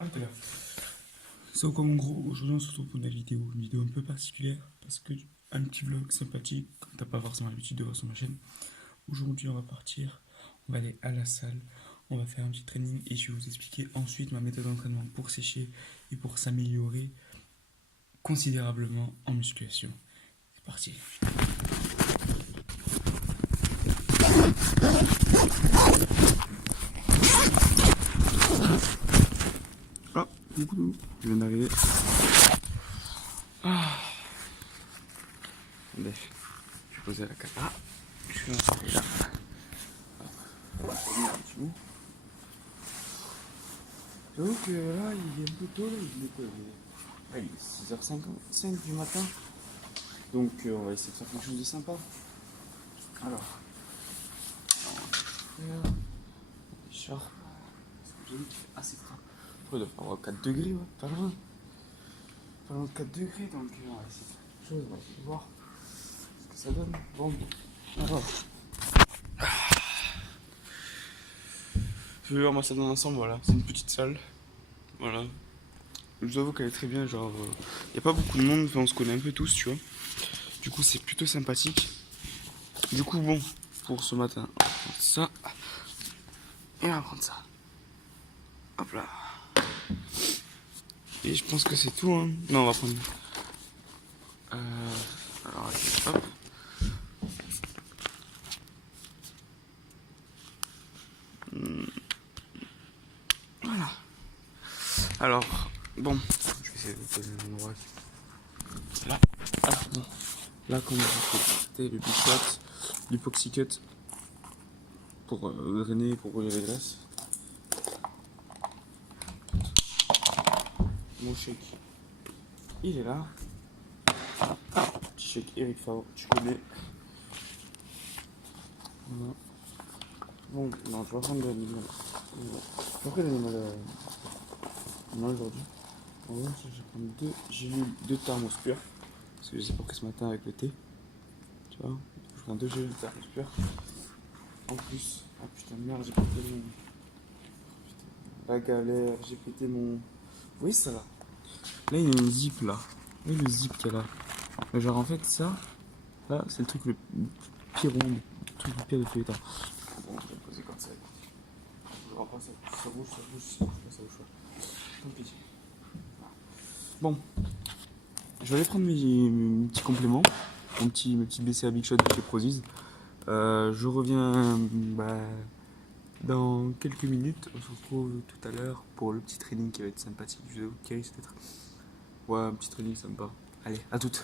À tout à l'heure. So, comme en gros, aujourd'hui on se retrouve pour une vidéo un peu particulière parce que un petit vlog sympathique, comme t'as pas forcément l'habitude de voir sur ma chaîne. Aujourd'hui, on va partir, on va aller à la salle, on va faire un petit training et je vais vous expliquer ensuite ma méthode d'entraînement pour sécher et pour s'améliorer considérablement en musculation. C'est parti. Oh, coucou, je viens d'arriver. Attendez, je vais poser la caméra. Je suis installé là. On va revenir un petit bout. J'avoue que là, il est un peu tôt, là, il est quoi, il est 6h55 du matin. Donc on va essayer de faire quelque chose de sympa. Alors, on va faire des shorts. Parce que j'ai vu qu'il fait assez froid. Il doit faire 4 degrés, ouais, pas loin. Pas loin de 4 degrés, donc on va essayer de faire quelque chose, on va essayer de voir ce que ça donne. Bon, alors. Je vais voir ma salle dans l'ensemble, voilà. C'est une petite salle. Voilà. Je vous avoue qu'elle est très bien, genre. Il n'y a pas beaucoup de monde, enfin, on se connaît un peu tous, tu vois. Du coup, c'est plutôt sympathique. Du coup, bon, pour ce matin, on va prendre ça. Et on va prendre ça. Hop là. Et je pense que c'est tout, hein. Non, on va prendre. Alors, attends, hop. Voilà. Alors, bon, je vais essayer de poser un endroit. Là. Alors, bon. Là, comme je vous c'était le big shot, l'hypoxy cut pour drainer, pour brûler les graisses. Mon shake, il est là. Petit shake Eric Favre, tu connais. Voilà. Bon, non, je vais prendre de l'animal. Je vais prendre de l'animal aujourd'hui. En vrai, je vais prendre j'ai eu 2 thermos purs. Parce que je les ai pas pris ce matin avec le thé. Tu vois, je prends 2 gélules de thermos purs. En plus, ah putain de merde, j'ai pété mon. Putain, la galère, j'ai pété mon. Vous voyez ça là? Là, il y a une zip là. Vous voyez le zip qu'il y a là? Mais genre, en fait, ça, là, c'est le truc le pire rond, le truc le pire de tous les temps. Bon, je vais le poser comme ça. Je vois pas, ça bouge, ça bouge pas. Tant pis. Bon, je vais aller prendre mes petits compléments, mes petits BCA Big Shot de Prozis. Je reviens dans quelques minutes. On se retrouve tout à l'heure pour le petit training qui va être sympathique. Je vous qui risque d'être. Ouais, un petit training sympa. Allez, à toutes.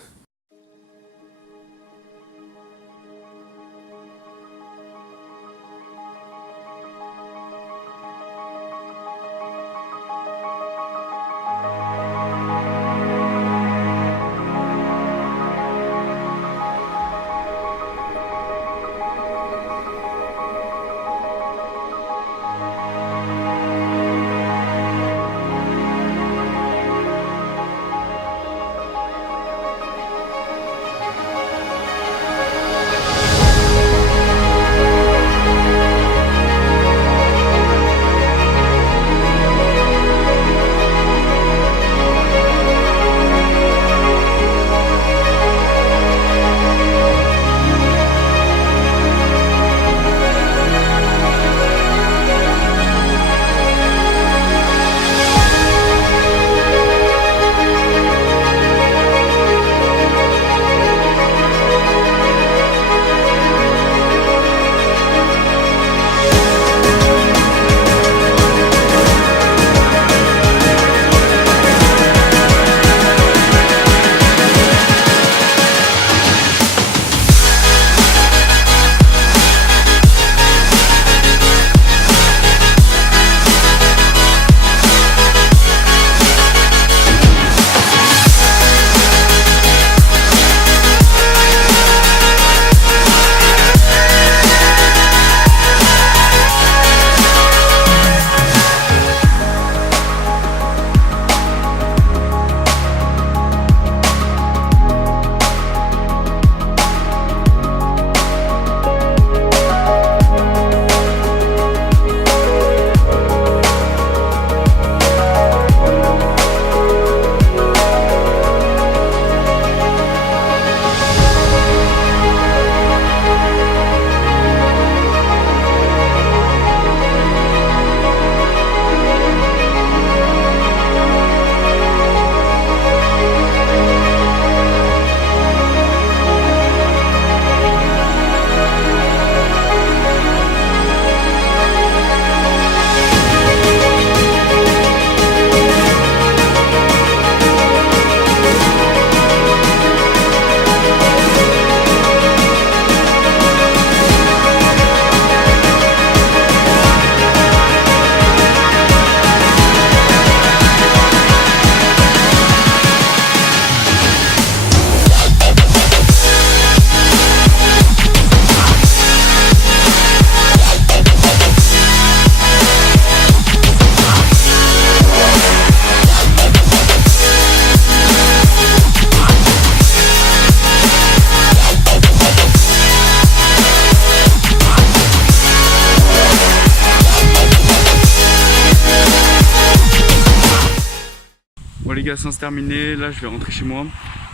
les gars, sans se terminer, là je vais rentrer chez moi.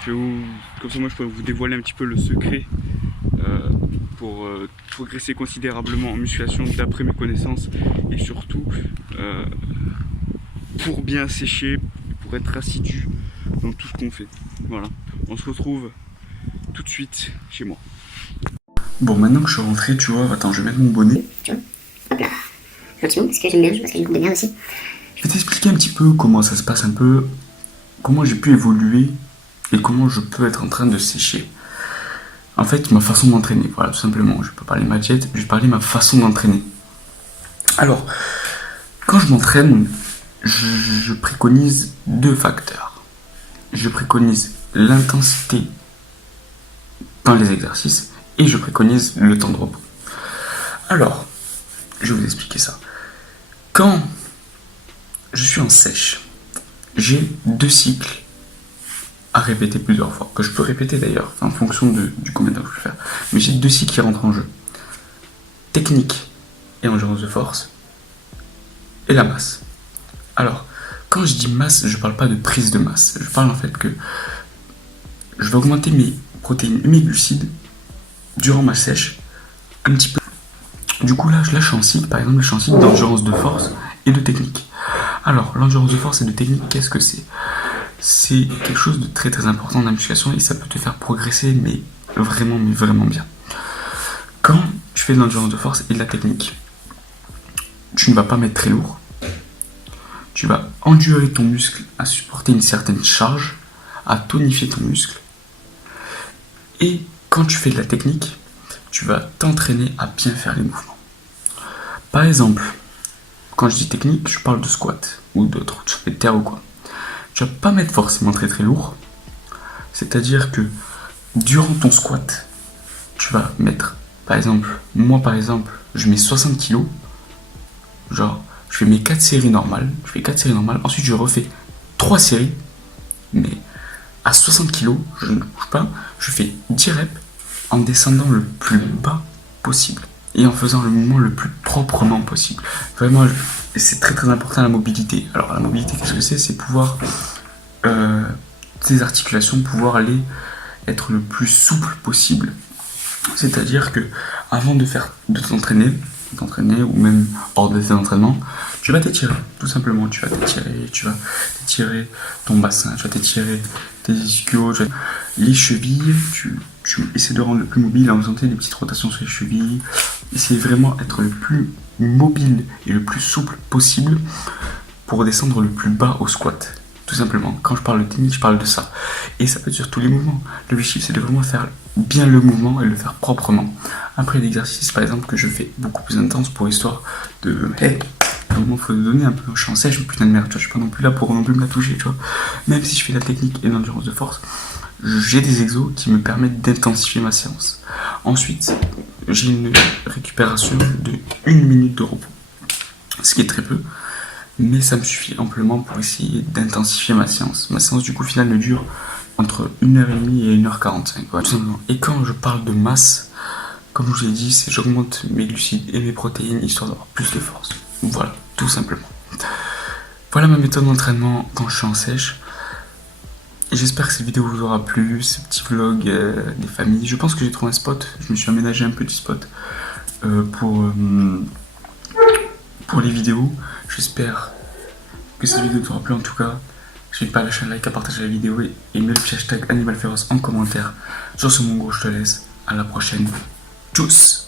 Comme ça moi je peux vous dévoiler un petit peu le secret pour progresser considérablement en musculation d'après mes connaissances et surtout pour bien sécher, pour être assidu dans tout ce qu'on fait. Voilà, on se retrouve tout de suite chez moi. Bon, maintenant que je suis rentré, tu vois, attends, je vais mettre mon bonnet. Tu vois, hop là. Gentiment, parce que j'aime bien, parce que j'ai beaucoup de merde aussi. Je vais t'expliquer un petit peu comment ça se passe, un peu comment j'ai pu évoluer et comment je peux être en train de sécher. En fait, ma façon d'entraîner, voilà, tout simplement. Je peux parler ma diète, je vais parler ma façon d'entraîner. Alors, quand je m'entraîne, je préconise 2 facteurs. Je préconise l'intensité dans les exercices et je préconise le temps de repos. Alors, je vais vous expliquer ça. Quand je suis en sèche, j'ai 2 cycles à répéter plusieurs fois, que je peux répéter d'ailleurs, en fonction du combien de temps que je vais faire. Mais j'ai 2 cycles qui rentrent en jeu. Technique et endurance de force, et la masse. Alors, quand je dis masse, je ne parle pas de prise de masse. Je parle en fait que je vais augmenter mes protéines et mes glucides durant ma sèche, un petit peu. Du coup là je suis en cycle, par exemple, je suis en cycle d'endurance de force et de technique. Alors, l'endurance de force et de technique, qu'est-ce que c'est ? C'est quelque chose de très très important dans la musculation et ça peut te faire progresser, mais vraiment bien. Quand tu fais de l'endurance de force et de la technique, tu ne vas pas mettre très lourd. Tu vas endurer ton muscle à supporter une certaine charge, à tonifier ton muscle. Et quand tu fais de la technique, tu vas t'entraîner à bien faire les mouvements. Par exemple, quand je dis technique, je parle de squat ou d'autres, tu fais de terre ou quoi. Tu vas pas mettre forcément très très lourd. C'est-à-dire que durant ton squat, tu vas mettre, par exemple, moi par exemple, je mets 60 kg. Genre, je fais mes 4 séries normales. Ensuite, je refais 3 séries. Mais à 60 kg, je ne bouge pas. Je fais 10 reps en descendant le plus bas possible. Et en faisant le mouvement le plus proprement possible. Vraiment, c'est très très important la mobilité. Alors la mobilité, qu'est-ce que c'est ? C'est pouvoir, tes articulations, pouvoir être le plus souple possible. C'est-à-dire que avant de t'entraîner ou même hors de tes entraînements, tu vas t'étirer, tout simplement. Tu vas t'étirer ton bassin, tu vas t'étirer tes ischios, les chevilles, tu essaies de rendre le plus mobile en faisant des petites rotations sur les chevilles. Essayez vraiment d'être le plus mobile et le plus souple possible pour descendre le plus bas au squat. Tout simplement. Quand je parle de technique, je parle de ça. Et ça peut être sur tous les mouvements. L'objectif, c'est de vraiment faire bien le mouvement et le faire proprement. Après l'exercice, par exemple, que je fais beaucoup plus intense pour histoire de... Hey, à un moment, il faut donner un peu. Je suis en sèche, putain de merde, tu vois, je suis pas non plus là pour non plus me la toucher, tu vois. Même si je fais de la technique et de l'endurance de force, j'ai des exos qui me permettent d'intensifier ma séance. Ensuite, j'ai une récupération de 1 minute de repos. Ce qui est très peu. Mais ça me suffit amplement pour essayer d'intensifier ma séance. Ma séance du coup finale ne dure entre 1h30 et 1h45. Voilà, tout simplement. Et quand je parle de masse, comme je vous l'ai dit, c'est j'augmente mes glucides et mes protéines histoire d'avoir plus de force. Voilà, tout simplement. Voilà ma méthode d'entraînement quand je suis en sèche. Et j'espère que cette vidéo vous aura plu, ce petit vlog des familles. Je pense que j'ai trouvé un spot. Je me suis aménagé un petit spot pour les vidéos. J'espère que cette vidéo t'aura plu en tout cas. N'hésite pas à lâcher un like, à partager la vidéo et mets le petit hashtag Animal Féroce en commentaire. Sur ce, mon gros, je te laisse. À la prochaine. Tchuss!